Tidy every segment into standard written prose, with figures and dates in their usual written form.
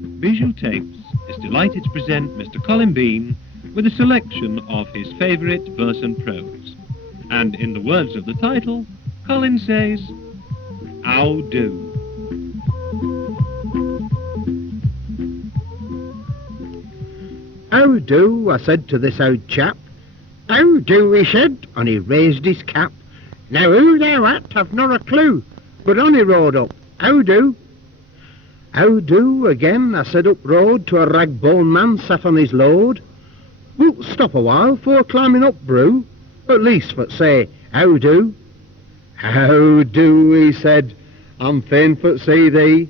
Visual Tapes is delighted to present Mr. Colin Bean with a selection of his favourite verse and prose. And in the words of the title, Colin says, "Ow do." "How do?" I said to this old chap. "How do?" he said, and he raised his cap. Now who thou art, I've not a clue, but on he rode up. "How do?" "How do?" again, I said up road to a rag-bone man sat on his load. "Wilt stop a while 'fore climbing up, brew? At least but say, how do?" "How do?" he said, "I'm fain for to see thee.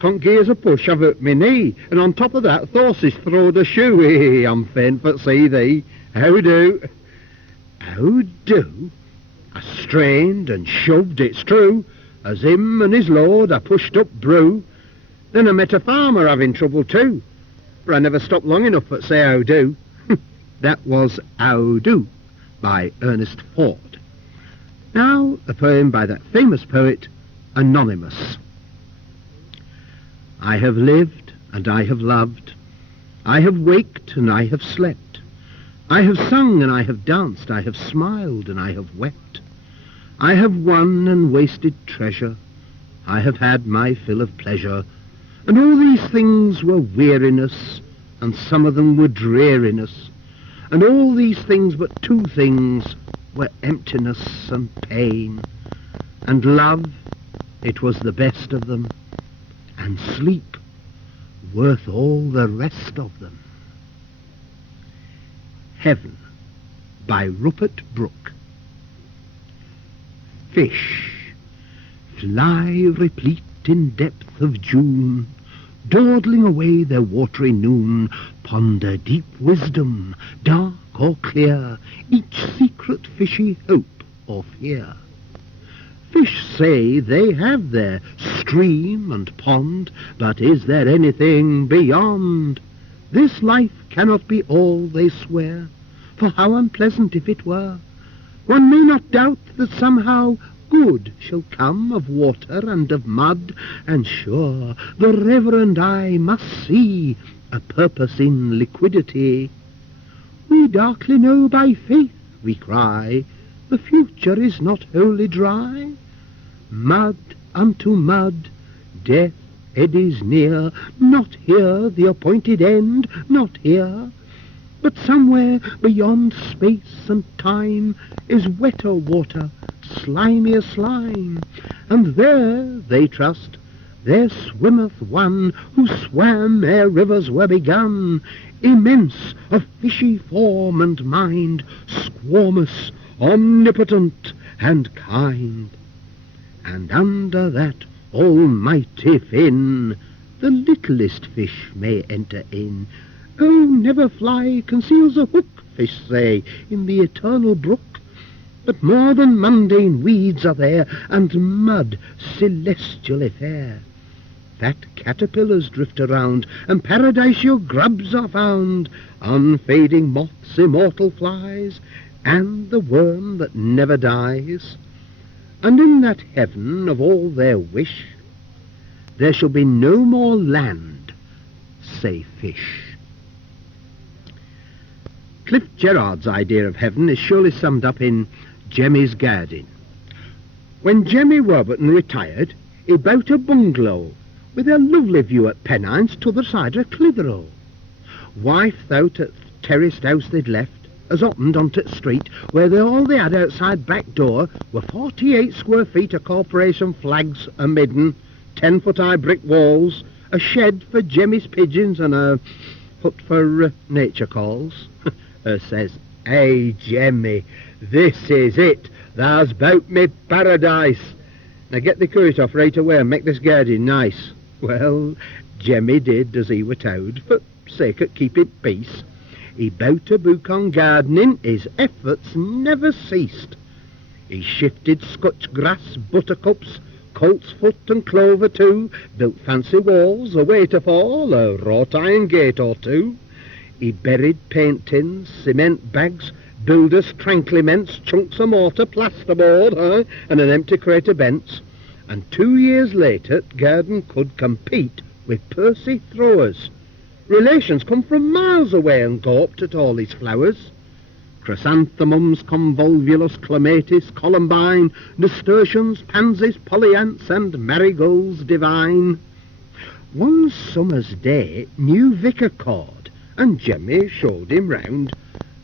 Can't gie us a push, I've hurt me knee, and on top of that, Thorsis throwed a shoe. I'm fain for to see thee. How do?" "How do?" I strained and shoved, it's true, as him and his load I pushed up brew. Then I met a farmer having trouble too, for I never stopped long enough to say how do. That was How Do by Ernest Ford. Now a poem by that famous poet, Anonymous. I have lived and I have loved, I have waked and I have slept, I have sung and I have danced, I have smiled and I have wept, I have won and wasted treasure, I have had my fill of pleasure, and all these things were weariness, and some of them were dreariness, and all these things but two things were emptiness and pain, and love, it was the best of them, and sleep, worth all the rest of them. Heaven by Rupert Brooke. Fish fly replete in depth of June, dawdling away their watery noon, ponder deep wisdom, dark or clear, each secret fishy hope or fear. Fish say they have their stream and pond, but is there anything beyond? This life cannot be all, they swear, for how unpleasant if it were. One may not doubt that somehow good shall come of water and of mud, and sure the reverend eye must see a purpose in liquidity. We darkly know by faith, we cry, the future is not wholly dry. Mud unto mud, death eddies near, not here the appointed end, not here, but somewhere beyond space and time is wetter water, slimier slime, and there, they trust, there swimmeth one who swam ere rivers were begun, immense of fishy form and mind, squamous, omnipotent, and kind. And under that almighty fin the littlest fish may enter in. Oh, never fly conceals a hook, fish say, in the eternal brook, but more than mundane weeds are there, and mud celestially fair. Fat caterpillars drift around, and paradisial grubs are found, unfading moths, immortal flies, and the worm that never dies. And in that heaven of all their wish, there shall be no more land, say fish. Cliff Gerard's idea of heaven is surely summed up in Jemmy's Garden. When Jemmy Warburton retired, he bought a bungalow with a lovely view at Pennines t'other side of Clitheroe. Wife thought at terraced house they'd left, as opened onto the street, where all they had outside back door were 48 square feet of corporation flags a midden, 10-foot high brick walls, a shed for Jemmy's pigeons, and a hut for nature calls. Says, "Hey, Jemmy, this is it. Thou's bout me paradise. Now get the curate off right away and make this garden nice." Well, Jemmy did as he were told, for sake of keeping peace. He bought a book on gardening, his efforts never ceased. He shifted Scotch grass, buttercups, colt's foot and clover too, built fancy walls, a waterfall, a wrought iron gate or two. He buried paint tins, cement bags, builders' tranclements, chunks of mortar, plasterboard, and an empty crate of bents. And 2 years later, the garden could compete with pursy throwers. Relations come from miles away and gawped at all his flowers. Chrysanthemums, convolvulus, clematis, columbine, nasturtiums, pansies, polyants, and marigolds divine. One summer's day, new vicar called, and Jemmy showed him round.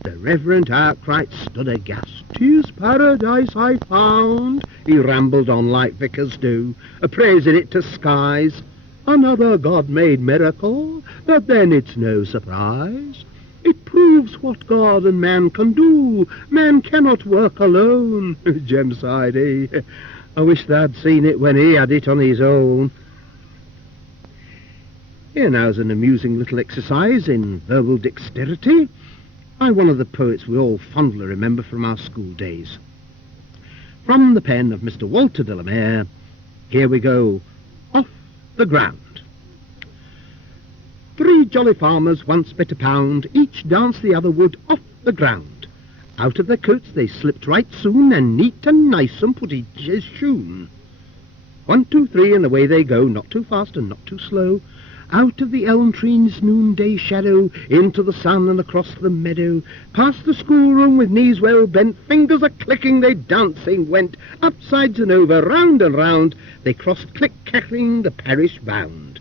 The Reverend Arkwright stood aghast. "'Tis paradise I found," he rambled on like vicars do, appraising it to skies. "Another God-made miracle, but then it's no surprise. It proves what God and man can do. Man cannot work alone." Jem sighed, "I wish they'd seen it when he had it on his own." Here now's an amusing little exercise in verbal dexterity by one of the poets we all fondly remember from our school days. From the pen of Mr. Walter de la Mare, here we go, Off the Ground. 3 jolly farmers once bet a pound, each danced the other would off the ground. Out of their coats they slipped right soon, and neat and nice and put each his shoon. 1, 2, 3, and away they go, not too fast and not too slow. Out of the elm tree's noonday shadow, into the sun and across the meadow. Past the schoolroom with knees well bent, fingers a-clicking, they dancing went. Upsides and over, round and round, they crossed click-cackling the parish bound.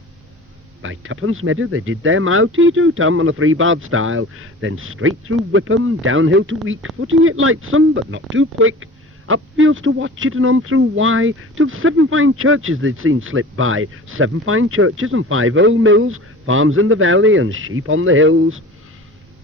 By Tuppence Meadow they did their mile, tee-too-tum on a 3-barred style, then straight through Whipham, downhill to Week, footing it lightsome but not too quick. Up fields to watch it and on through Wye, till 7 fine churches they'd seen slip by. 7 fine churches and 5 old mills, farms in the valley and sheep on the hills.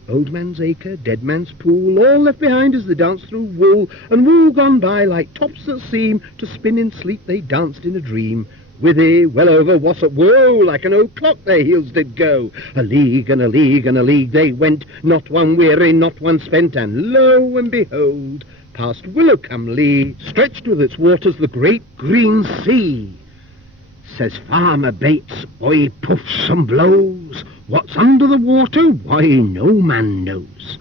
Old Man's Acre, Dead Man's Pool, all left behind as they danced through wool, and wool gone by like tops that seem to spin in sleep. They danced in a dream. Withy, well over Wassop, whoa, like an old clock their heels did go. A league and a league and a league they went, not one weary, not one spent, and lo and behold, past Willowcombe Lee, stretched with its waters the great green sea. Says Farmer Bates, "Oi, puffs and blows, what's under the water? Why, no man knows."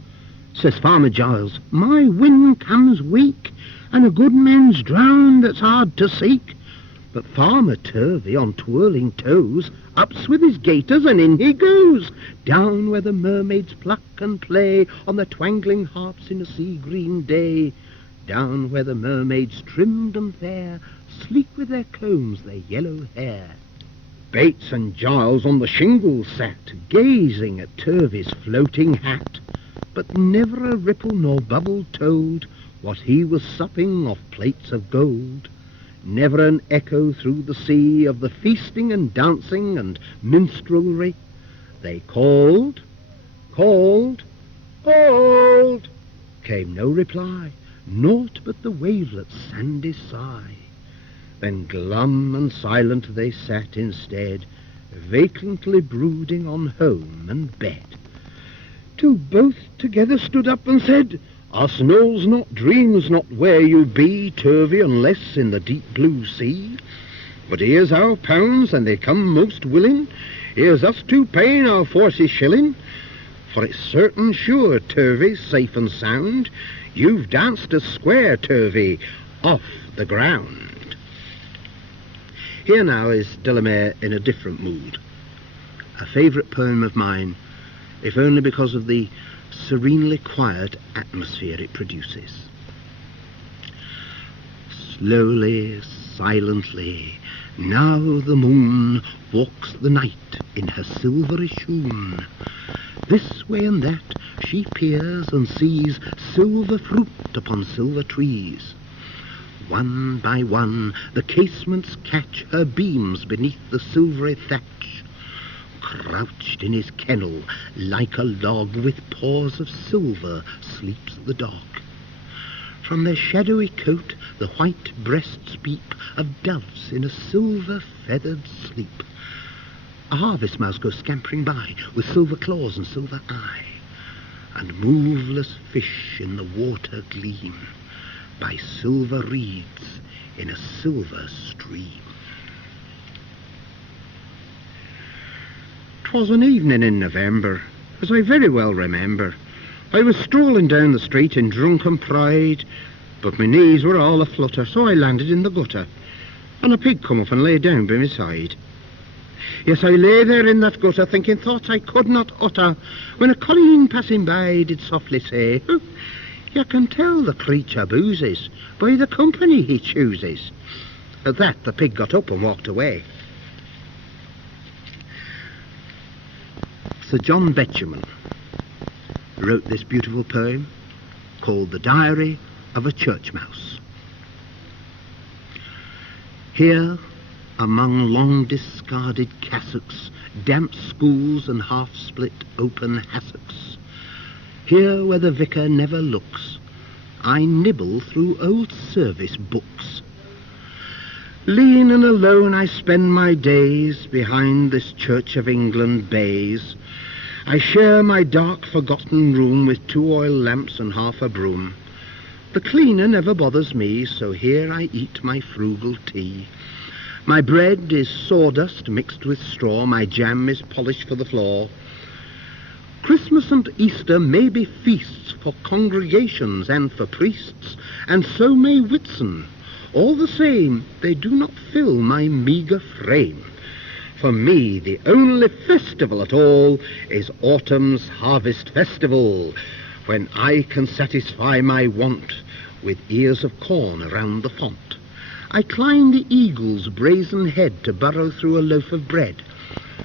Says Farmer Giles, "My wind comes weak, and a good man's drowned that's hard to seek." But Farmer Turvey, on twirling toes, ups with his gaiters and in he goes, down where the mermaids pluck and play on the twangling harps in a sea-green day, down where the mermaids trimmed and fair sleek with their combs their yellow hair. Bates and Giles on the shingle sat, gazing at Turvey's floating hat, but never a ripple nor bubble told what he was supping off plates of gold. Never an echo through the sea of the feasting and dancing and minstrelry. They called, called, called. Came no reply, naught but the wavelet's sandy sigh. Then glum and silent they sat instead, vacantly brooding on home and bed, till both together stood up and said, "Us knows not, dreams not where you be, Turvey, unless in the deep blue sea. But here's our pounds, and they come most willing. Here's us 2 paying our 40 shilling. For it's certain sure, Turvey, safe and sound, you've danced us square, Turvey, off the ground." Here now is de la Mare in a different mood. A favourite poem of mine, if only because of the serenely quiet atmosphere it produces. Slowly, silently, now the moon walks the night in her silvery shoon. This way and that she peers and sees silver fruit upon silver trees. One by one the casements catch her beams beneath the silvery thatch. Crouched in his kennel like a log with paws of silver sleeps the dog. From their shadowy coat the white breasts peep of doves in a silver-feathered sleep. A harvest mouse goes scampering by with silver claws and silver eye, and moveless fish in the water gleam by silver reeds in a silver stream. 'Twas an evening in November, as I very well remember. I was strolling down the street in drunken pride, but my knees were all a-flutter, so I landed in the gutter, and a pig come up and lay down by my side. Yes, I lay there in that gutter, thinking thoughts I could not utter, when a colleen passing by did softly say, "You can tell the creature boozes by the company he chooses." At that the pig got up and walked away. Sir John Betjeman wrote this beautiful poem called The Diary of a Church Mouse. Here, among long discarded cassocks, damp schools and half-split open hassocks, here where the vicar never looks, I nibble through old service books. Lean and alone I spend my days behind this Church of England bays. I share my dark forgotten room with 2 oil lamps and half a broom. The cleaner never bothers me, so here I eat my frugal tea. My bread is sawdust mixed with straw, my jam is polished for the floor. Christmas and Easter may be feasts for congregations and for priests, and so may Whitsun. All the same, they do not fill my meagre frame. For me, the only festival at all is autumn's harvest festival, when I can satisfy my want with ears of corn around the font. I climb the eagle's brazen head to burrow through a loaf of bread.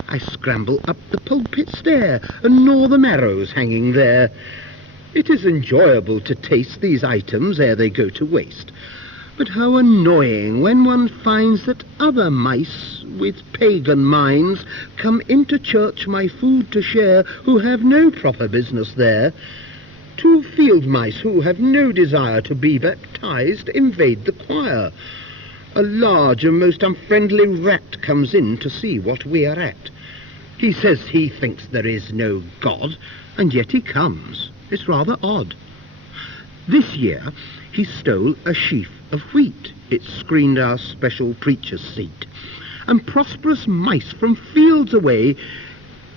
I scramble up the pulpit stair and gnaw the marrows hanging there. It is enjoyable to taste these items ere they go to waste. But how annoying when one finds that other mice with pagan minds come into church my food to share, who have no proper business there. 2 field mice who have no desire to be baptized invade the choir. A large and most unfriendly rat comes in to see what we are at. He says he thinks there is no God, and yet he comes. It's rather odd. This year he stole a sheaf of wheat. It screened our special preacher's seat. And prosperous mice from fields away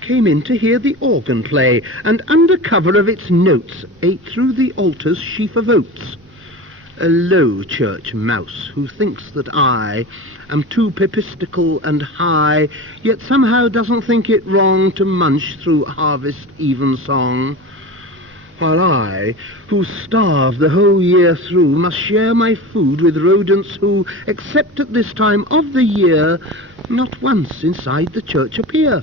came in to hear the organ play, and under cover of its notes ate through the altar's sheaf of oats. A low church mouse who thinks that I am too papistical and high, yet somehow doesn't think it wrong to munch through harvest evensong. While I, who starve the whole year through, must share my food with rodents who, except at this time of the year, not once inside the church appear.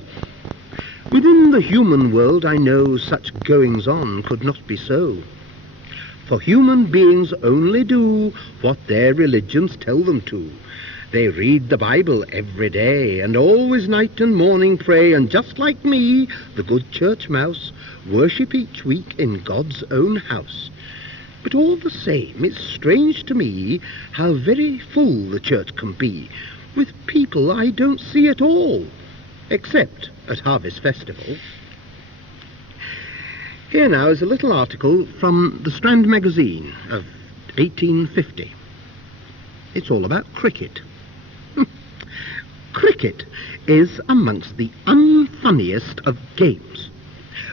Within the human world I know such goings-on could not be so. For human beings only do what their religions tell them to. They read the Bible every day, and always night and morning pray, and just like me, the good church mouse, worship each week in God's own house. But all the same, it's strange to me how very full the church can be, with people I don't see at all, except at Harvest Festival. Here now is a little article from the Strand magazine of 1850. It's all about cricket. Cricket is amongst the unfunniest of games,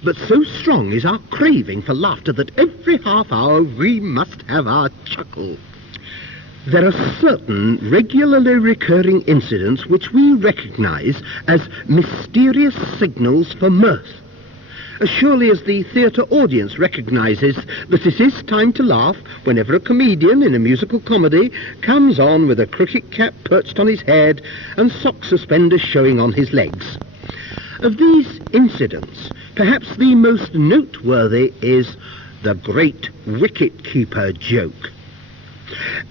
but so strong is our craving for laughter that every half hour we must have our chuckle. There are certain regularly recurring incidents which we recognise as mysterious signals for mirth, as surely as the theatre audience recognises that it is time to laugh whenever a comedian in a musical comedy comes on with a cricket cap perched on his head and sock suspenders showing on his legs. Of these incidents, perhaps the most noteworthy is the great wicket-keeper joke.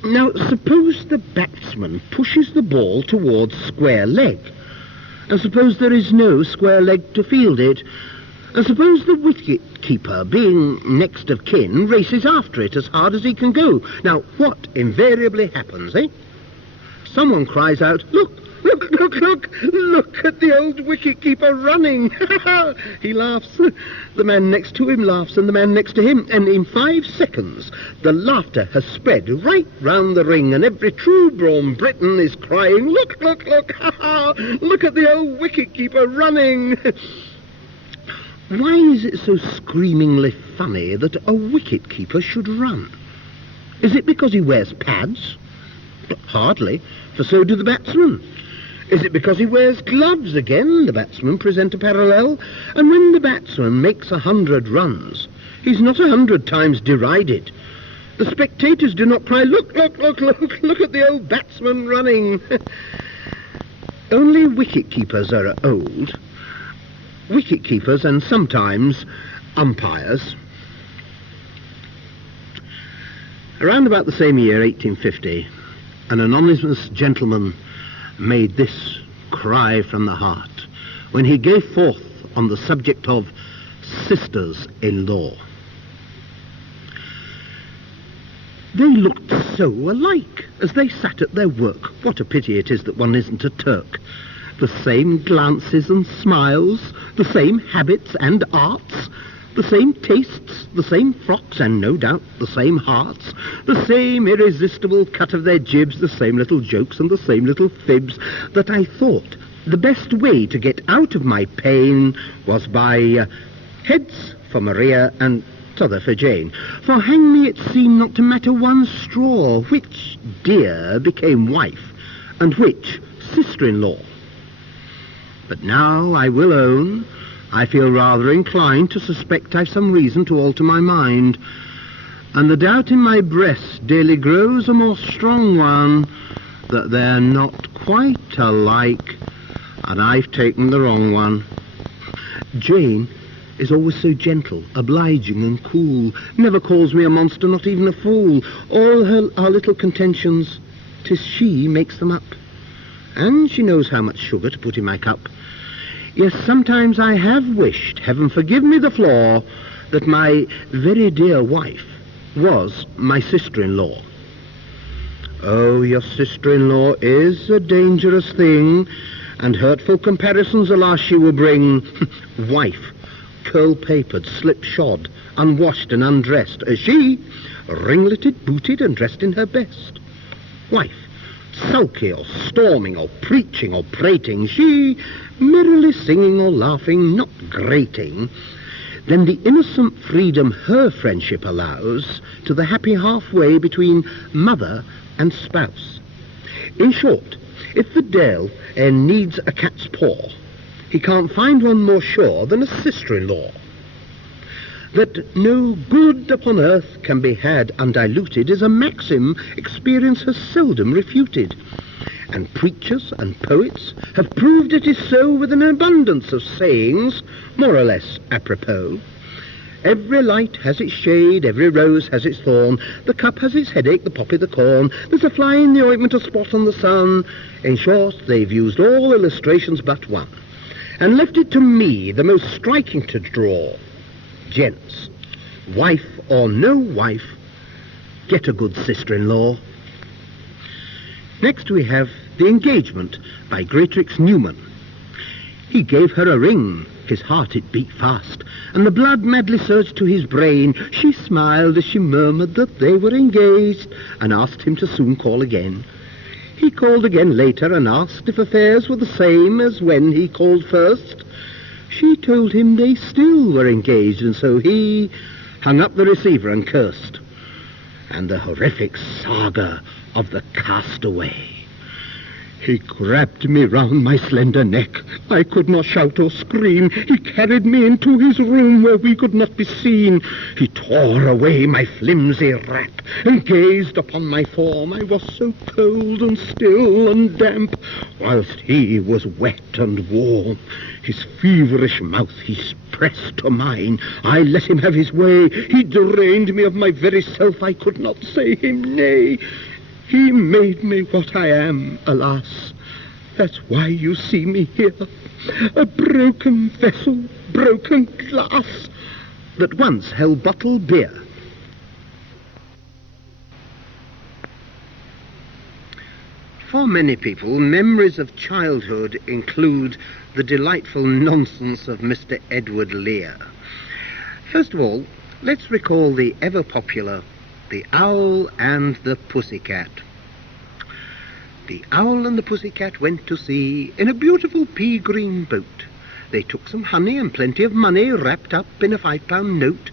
Now, suppose the batsman pushes the ball towards square leg, and suppose there is no square leg to field it, and suppose the wicket-keeper, being next of kin, races after it as hard as he can go. Now, what invariably happens, eh? Someone cries out, "Look, look, look, look, look at the old wicket-keeper running." He laughs, the man next to him laughs, and the man next to him, and in 5 seconds the laughter has spread right round the ring, and every true-born Briton is crying, "Look, look, look, look at the old wicket-keeper running." Why is it so screamingly funny that a wicket-keeper should run? Is it because he wears pads? Hardly, for so do the batsmen. Is it because he wears gloves again? The batsmen present a parallel. And when the batsman makes 100 runs, he's not 100 times derided. The spectators do not cry, look, look, look, look, look at the old batsman running. Only wicket-keepers are old. Wicket-keepers and sometimes umpires. Around about the same year, 1850, an anonymous gentleman made this cry from the heart when he gave forth on the subject of sisters-in-law. They looked so alike as they sat at their work. What a pity it is that one isn't a Turk. The same glances and smiles, the same habits and arts, the same tastes, the same frocks, and no doubt the same hearts, the same irresistible cut of their jibs, the same little jokes and the same little fibs, that I thought the best way to get out of my pain was by heads for Maria and t'other for Jane. For hang me, it seemed not to matter one straw which dear became wife and which sister-in-law. But now I will own I feel rather inclined to suspect I've some reason to alter my mind, and the doubt in my breast daily grows a more strong one, that they're not quite alike, and I've taken the wrong one. Jane is always so gentle, obliging and cool, never calls me a monster, not even a fool. All our little contentions, 'tis she makes them up, and she knows how much sugar to put in my cup. Yes, sometimes I have wished, heaven forgive me the flaw, that my very dear wife was my sister-in-law. Oh, your sister-in-law is a dangerous thing, and hurtful comparisons, alas, she will bring. Wife, curl-papered, slip-shod, unwashed and undressed, as she, ringleted, booted, and dressed in her best. Wife, sulky or storming or preaching or prating, she merrily singing or laughing, not grating, then the innocent freedom her friendship allows to the happy halfway between mother and spouse. In short, if the Dale needs a cat's paw, he can't find one more sure than a sister-in-law. That no good upon earth can be had undiluted is a maxim experience has seldom refuted, and preachers and poets have proved it is so with an abundance of sayings, more or less apropos. Every light has its shade, every rose has its thorn, the cup has its headache, the poppy the corn, there's a fly in the ointment, a spot on the sun. In short, they've used all illustrations but one, and left it to me, the most striking to draw. Gents, wife or no wife, get a good sister-in-law. Next we have The Engagement by Greatrix Newman. He gave her a ring, his heart it beat fast, and the blood madly surged to his brain. She smiled as she murmured that they were engaged, and asked him to soon call again. He called again later and asked if affairs were the same as when he called first. She told him they still were engaged, and so he hung up the receiver and cursed. And the horrific saga of the castaway. He grabbed me round my slender neck. I could not shout or scream. He carried me into his room where we could not be seen. He tore away my flimsy wrap and gazed upon my form. I was so cold and still and damp, whilst he was wet and warm. His feverish mouth he pressed to mine. I let him have his way. He drained me of my very self. I could not say him nay. He made me what I am, alas. That's why you see me here, a broken vessel, broken glass, that once held bottled beer. For many people, memories of childhood include the delightful nonsense of Mr. Edward Lear. First of all, let's recall the ever-popular The Owl and the Pussycat. The owl and the pussycat went to sea in a beautiful pea-green boat. They took some honey and plenty of money wrapped up in a 5-pound note.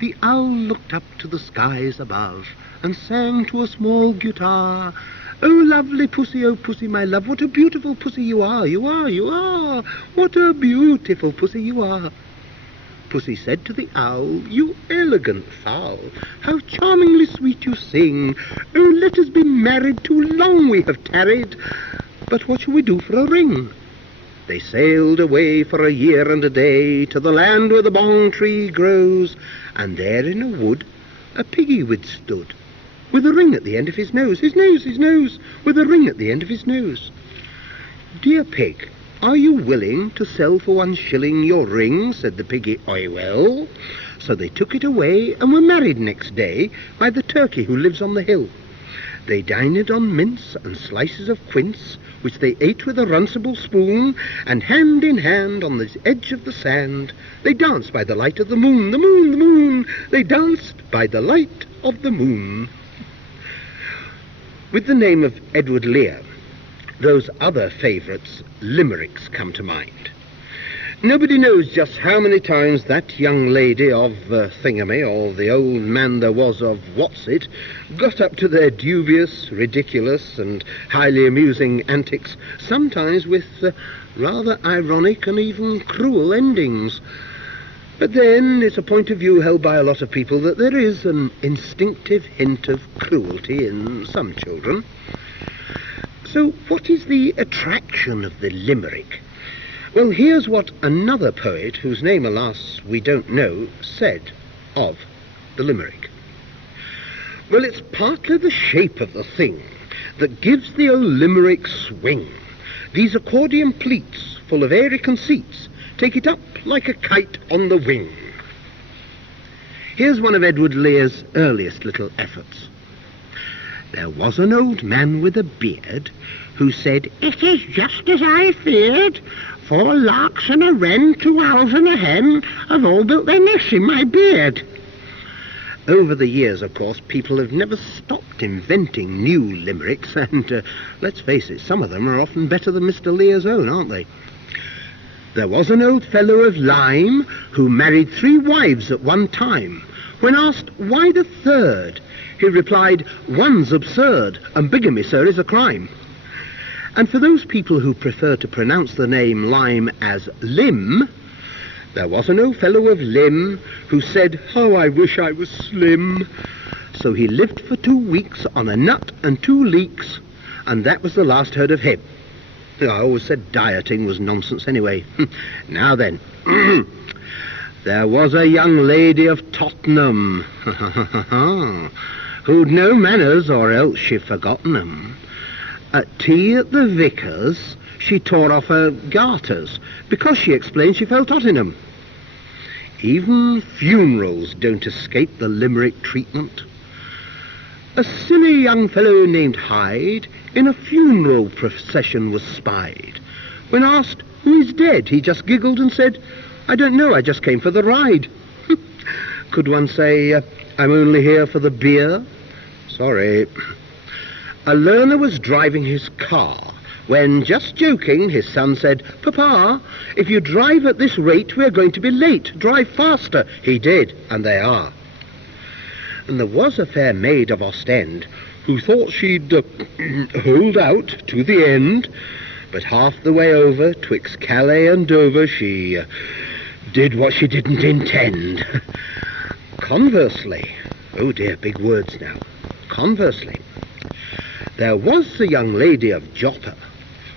The owl looked up to the skies above and sang to a small guitar, Oh, lovely pussy, oh, pussy, my love, what a beautiful pussy you are, you are, you are. What a beautiful pussy you are. Pussy said to the owl, you elegant fowl, how charmingly sweet you sing. Oh, let us be married, too long we have tarried, but what shall we do for a ring? They sailed away for a year and a day to the land where the bong tree grows, and there in a wood a piggy withstood, with a ring at the end of his nose, his nose, with a ring at the end of his nose. Dear pig, are you willing to sell for 1 shilling your ring? Said the piggy. I will. So they took it away and were married next day by the turkey who lives on the hill. They dined on mince and slices of quince, which they ate with a runcible spoon, and hand in hand on the edge of the sand they danced by the light of the moon, the moon, the moon. They danced by the light of the moon. With the name of Edward Lear, those other favourites, limericks, come to mind. Nobody knows just how many times that young lady of Thingamy, or the old man there was of What's-it, got up to their dubious, ridiculous, and highly amusing antics, sometimes with rather ironic and even cruel endings. But then it's a point of view held by a lot of people that there is an instinctive hint of cruelty in some children. So what is the attraction of the limerick? Well, here's what another poet, whose name, alas, we don't know, said of the limerick. Well, it's partly the shape of the thing that gives the old limerick swing. These accordion pleats, full of airy conceits, take it up like a kite on the wing. Here's one of Edward Lear's earliest little efforts. There was an old man with a beard who said, it is just as I feared. 4 larks and a wren, 2 owls and a hen have all built their nests in my beard. Over the years, of course, people have never stopped inventing new limericks, and let's face it, some of them are often better than Mr. Lear's own, aren't they? There was an old fellow of Lyme who married 3 wives at one time. When asked why the 3rd, he replied, one's absurd, and bigamy, sir, is a crime. And for those people who prefer to pronounce the name Lyme as Lim, there was an old fellow of Lim who said, oh, I wish I was slim. So he lived for 2 weeks on a nut and 2 leeks, and that was the last heard of him. I always said dieting was nonsense anyway. Now then, there was a young lady of Tottenham who'd no manners, or else she'd forgotten 'em. At tea at the vicar's, she tore off her garters because she explained she felt hot in 'em. Even funerals don't escape the limerick treatment. A silly young fellow named Hyde in a funeral procession was spied. When asked who is dead, he just giggled and said, I don't know, I just came for the ride. Could one say, I'm only here for the beer? Sorry. A learner was driving his car when, just joking, his son said, Papa, if you drive at this rate, we're going to be late. Drive faster. He did, and they are. And there was a fair maid of Ostend who thought she'd hold out to the end, but half the way over, twixt Calais and Dover, she did what she didn't intend. Conversely, oh dear, big words now. Conversely, there was the young lady of Joppa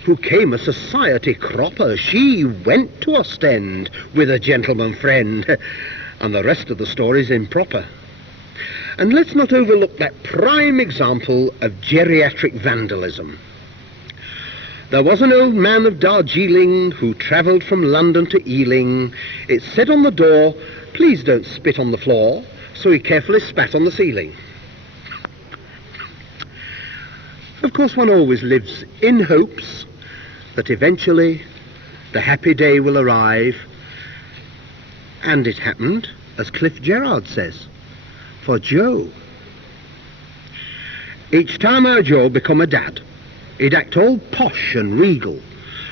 who came a society cropper. She went to Ostend with a gentleman friend, and the rest of the story's improper. And let's not overlook that prime example of geriatric vandalism. There was an old man of Darjeeling who travelled from London to Ealing. It said on the door, please don't spit on the floor, so he carefully spat on the ceiling. Of course, one always lives in hopes that eventually the happy day will arrive, and it happened, as Cliff Gerard says, for Joe. Each time our Joe become a dad, he'd act all posh and regal,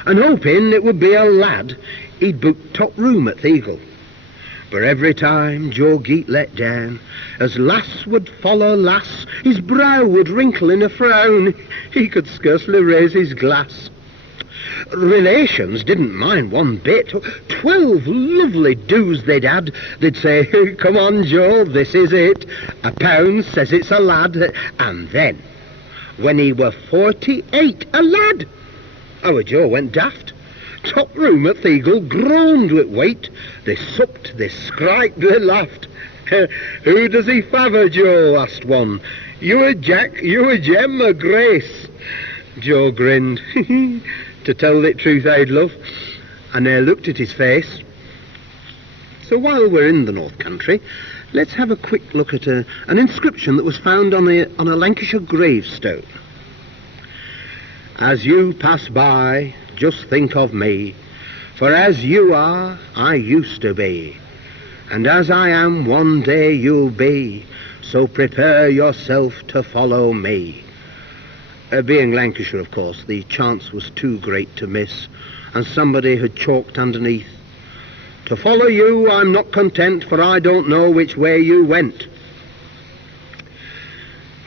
and hoping it would be a lad, he'd book top room at the Eagle. For every time Joe get let down, as lass would follow lass, his brow would wrinkle in a frown. He could scarcely raise his glass. Relations didn't mind one bit. 12 lovely do's they'd had. They'd say, "Come on, Joe, this is it. A pound says it's a lad." And then, when he were 48, a lad! Our Joe went daft. Top room at Theagle groaned with weight. They supped, they skriked, they laughed. "Who does he favour, Joe?" asked one. "You a Jack, you a Jem, a Grace." Joe grinned. "To tell the truth, I'd love." And they looked at his face. So while we're in the North Country, let's have a quick look at an inscription that was found on a Lancashire gravestone. "As you pass by, just think of me, for as you are, I used to be, and as I am, one day you'll be, so prepare yourself to follow me." Being Lancashire, of course, the chance was too great to miss, and somebody had chalked underneath, "To follow you I'm not content, for I don't know which way you went."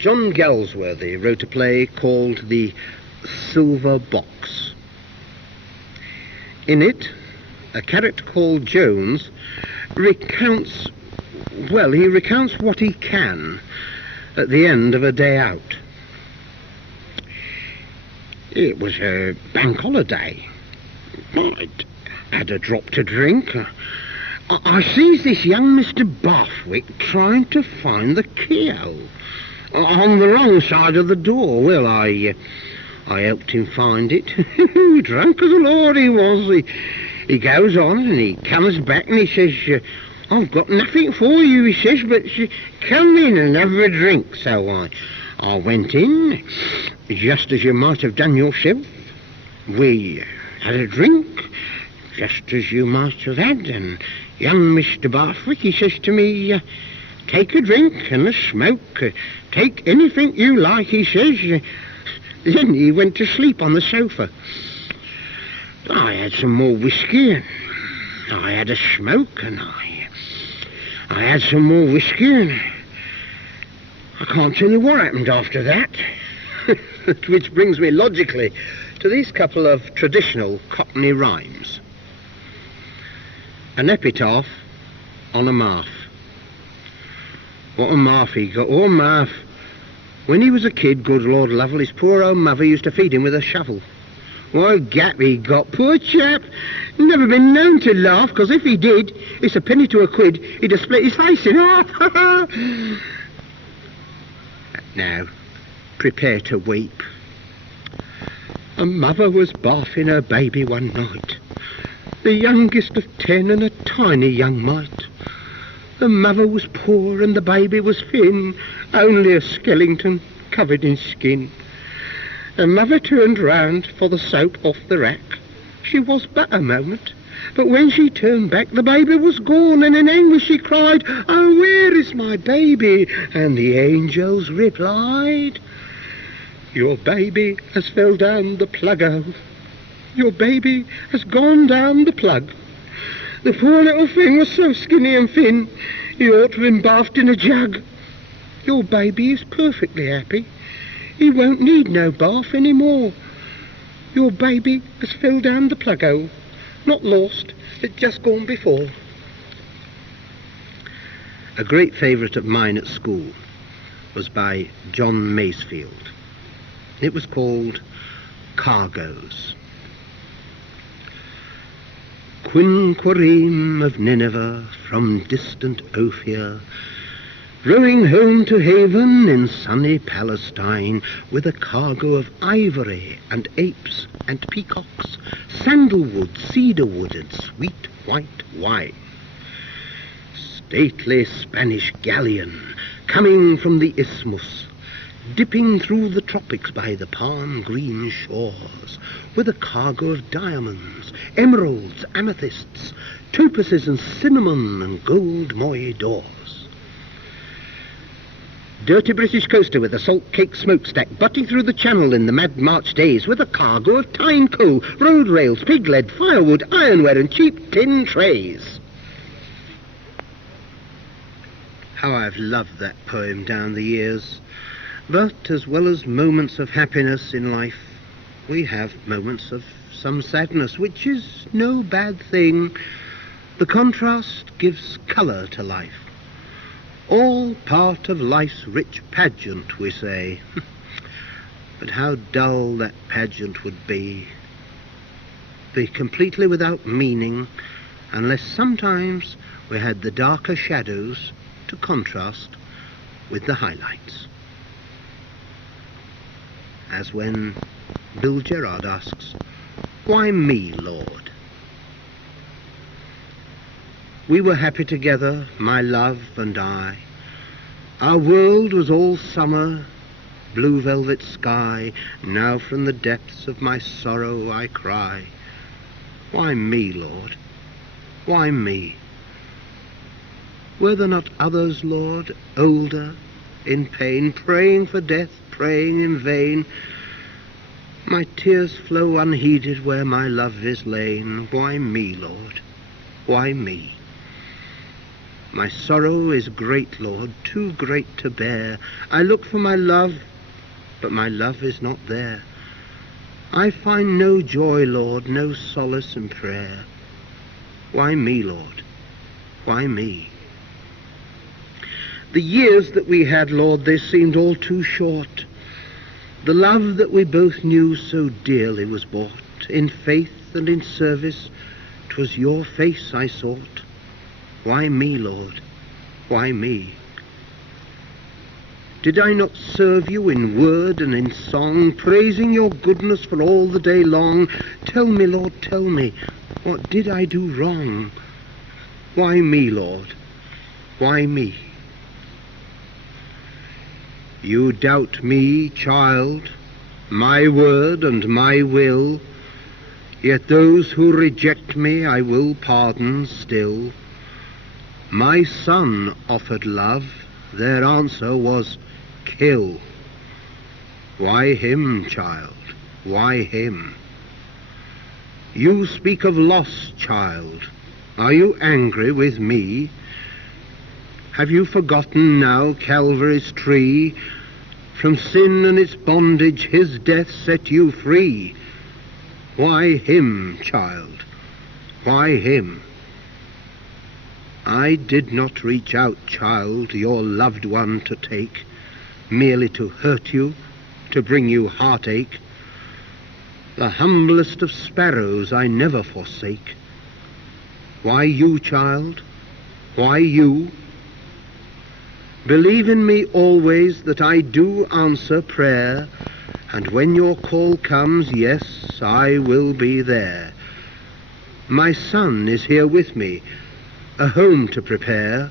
John Galsworthy wrote a play called The Silver Box. In it, a character called Jones recounts what he can at the end of a day out. It was a bank holiday. I'd had a drop to drink. I sees this young Mr. Barthwick trying to find the keyhole on the wrong side of the door. Well, I helped him find it. Drunk as a lord he was. He goes on and he comes back and he says, "I've got nothing for you," he says, "but come in and have a drink." So I went in, just as you might have done yourself. We had a drink, just as you might have had, and young Mr. Barthwick, he says to me, "Take a drink and a smoke, take anything you like," he says. Then he went to sleep on the sofa. I had some more whiskey, and I had a smoke, and I had some more whiskey, and I can't tell you what happened after that. Which brings me logically to these couple of traditional Cockney rhymes. An epitaph on a Marf. What a Marf he got. Oh, Marf. When he was a kid, good Lord Lovell, his poor old mother used to feed him with a shovel. What a gap he got, poor chap. Never been known to laugh, because if he did, it's a penny to a quid, he'd have split his face in half. Now, prepare to weep. A mother was bathing her baby one night, the youngest of 10 and a tiny young mite. The mother was poor and the baby was thin, only a skeleton covered in skin. The mother turned round for the soap off the rack. She was but a moment, but when she turned back the baby was gone, and in anguish she cried, "Oh, where is my baby?" And the angels replied, "Your baby has fell down the plug-o. Your baby has gone down the plug. The poor little thing was so skinny and thin, he ought to have been bathed in a jug. Your baby is perfectly happy. He won't need no bath any more. Your baby has fell down the plug-o. Not lost, it's just gone before." A great favourite of mine at school was by John Masefield. It was called Cargoes. Quinquereme of Nineveh from distant Ophir, rowing home to haven in sunny Palestine, with a cargo of ivory and apes and peacocks, sandalwood, cedarwood, and sweet white wine. Stately Spanish galleon coming from the isthmus, dipping through the tropics by the palm-green shores, with a cargo of diamonds, emeralds, amethysts, topazes and cinnamon and gold moidores. Dirty British coaster with a salt cake smokestack, butting through the channel in the mad March days, with a cargo of tyne coal, road rails, pig lead, firewood, ironware and cheap tin trays. How I've loved that poem down the years. But as well as moments of happiness in life, we have moments of some sadness, which is no bad thing. The contrast gives colour to life. All part of life's rich pageant, we say. But how dull that pageant would be completely without meaning, unless sometimes we had the darker shadows to contrast with the highlights. As when Bill Gerard asks, "Why me, Lord?" We were happy together, my love and I. Our world was all summer, blue velvet sky. Now from the depths of my sorrow I cry, "Why me, Lord? Why me?" Were there not others, Lord, older, in pain, praying for death, praying in vain? My tears flow unheeded where my love is lain. Why me, Lord? Why me? My sorrow is great, Lord, too great to bear. I look for my love, but my love is not there. I find no joy, Lord, no solace in prayer. Why me, Lord? Why me? The years that we had, Lord, they seemed all too short. The love that we both knew so dearly was bought. In faith and in service, 'twas your face I sought. Why me, Lord? Why me? Did I not serve you in word and in song, praising your goodness for all the day long? Tell me, Lord, tell me, what did I do wrong? Why me, Lord? Why me? You doubt me, child, my word and my will, yet those who reject me I will pardon still. My son offered love, their answer was kill. Why him, child? Why him? You speak of loss, child. Are you angry with me? Have you forgotten now Calvary's tree? From sin and its bondage his death set you free. Why him, child? Why him? I did not reach out, child, your loved one to take, merely to hurt you, to bring you heartache. The humblest of sparrows I never forsake. Why you, child? Why you? Believe in me always that I do answer prayer, and when your call comes, yes, I will be there. My son is here with me, a home to prepare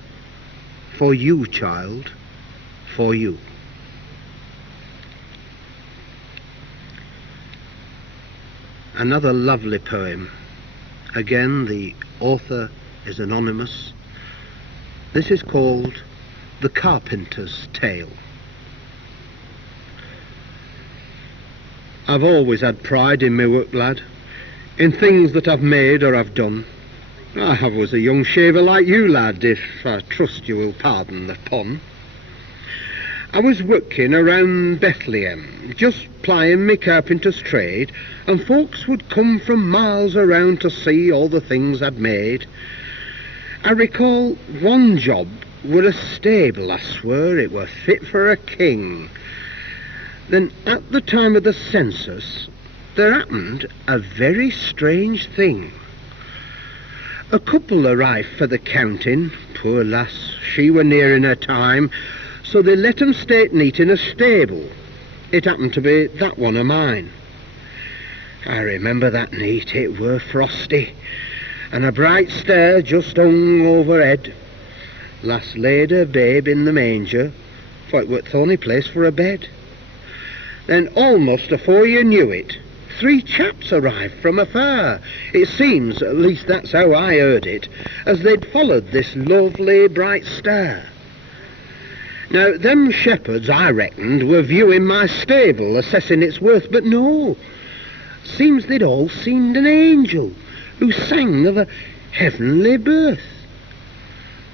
for you, child, for you. Another lovely poem. Again, the author is anonymous. This is called The Carpenter's Tale. I've always had pride in my work, lad, in things that I've made or I've done. I was a young shaver like you, lad, if I trust you will pardon the pun. I was working around Bethlehem, just plying my carpenter's trade, and folks would come from miles around to see all the things I'd made. I recall one job were a stable, I swear it were fit for a king. Then at the time of the census, there happened a very strange thing. A couple arrived for the counting. Poor lass, she were nearing her time, so they let 'em stay neat in a stable. It happened to be that one of mine. I remember that night, it were frosty, and a bright star just hung overhead. Lass laid her babe in the manger, for it were the only place for a bed. Then almost afore you knew it, 3 chaps arrived from afar. It seems, at least that's how I heard it, as they'd followed this lovely bright star. Now, them shepherds, I reckoned, were viewing my stable, assessing its worth, but no. Seems they'd all seen an angel who sang of a heavenly birth.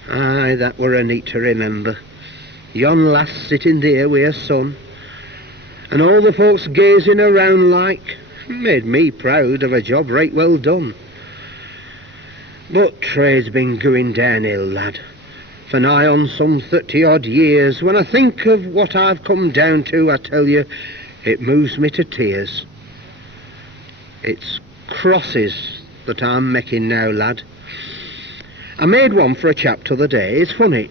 Aye, that were a neat to remember. Yon lass sitting there with her son, and all the folks gazing around like, made me proud of a job right well done. But trade's been going downhill, lad, for nigh on some 30-odd years. When I think of what I've come down to, I tell you, it moves me to tears. It's crosses that I'm making now, lad. I made one for a chap t'other day. It's funny,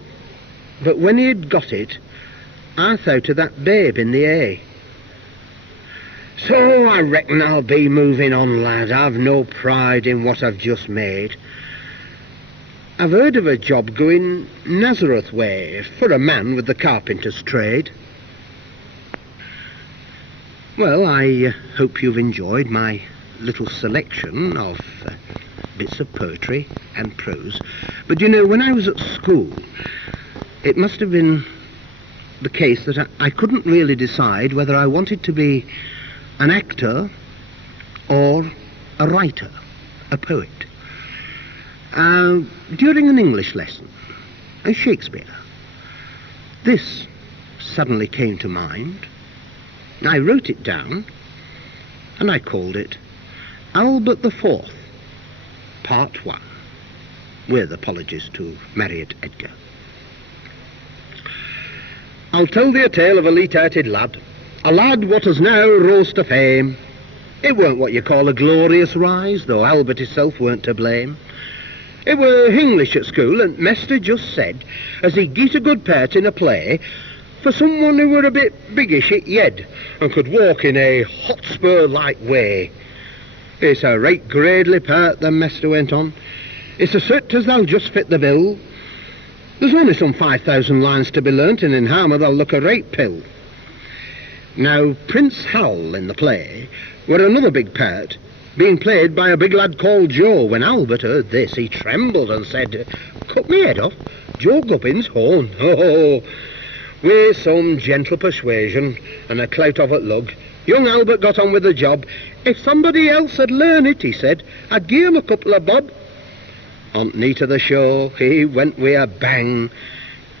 but when he'd got it, I thought of that babe in the hay. So I reckon I'll be moving on, lad. I've no pride in what I've just made. I've heard of a job going Nazareth way for a man with the carpenter's trade. Well, I hope you've enjoyed my little selection of bits of poetry and prose. But you know, when I was at school, it must have been the case that I couldn't really decide whether I wanted to be an actor or a writer, a poet. During an English lesson, and Shakespeare, this suddenly came to mind. I wrote it down, and I called it Albert the Fourth, Part 1, with apologies to Marriott Edgar. I'll tell thee a tale of a leet-hearted lad, a lad what has now rose to fame. It weren't what you call a glorious rise, though Albert himself weren't to blame. It were English at school, and Mester just said as he'd get a good part in a play for someone who were a bit biggish at yed and could walk in a hotspur-like way. It's a right gradely part, the Mester went on. It's a cert as they'll just fit the bill. There's only some 5,000 lines to be learnt, and in Harmer they'll look a right pill. Now, Prince Hal in the play were another big part, being played by a big lad called Joe. When Albert heard this, he trembled and said, "Cut me head off, Joe Gubbins' horn." Oh, with some gentle persuasion and a clout of it lug, young Albert got on with the job. If somebody else had learned it, he said, I'd give him a couple of bob. On neat of the show, he went with a bang.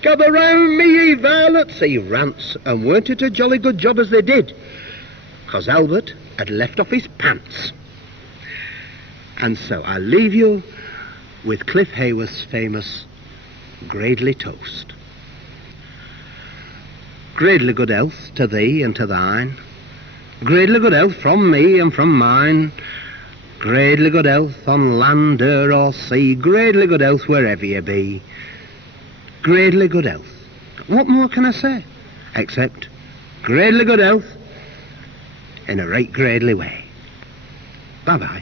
"Gather round me, ye varlets," he rants, and weren't it a jolly good job as they did? 'Cause Albert had left off his pants. And so I leave you with Cliff Hayworth's famous Gradely toast. Gradely good health to thee and to thine. Gradely good health from me and from mine. Gradely good health on land, air or sea. Gradely good health wherever you be. Gradely good health. What more can I say? Except gradely good health in a right gradely way. Bye-bye.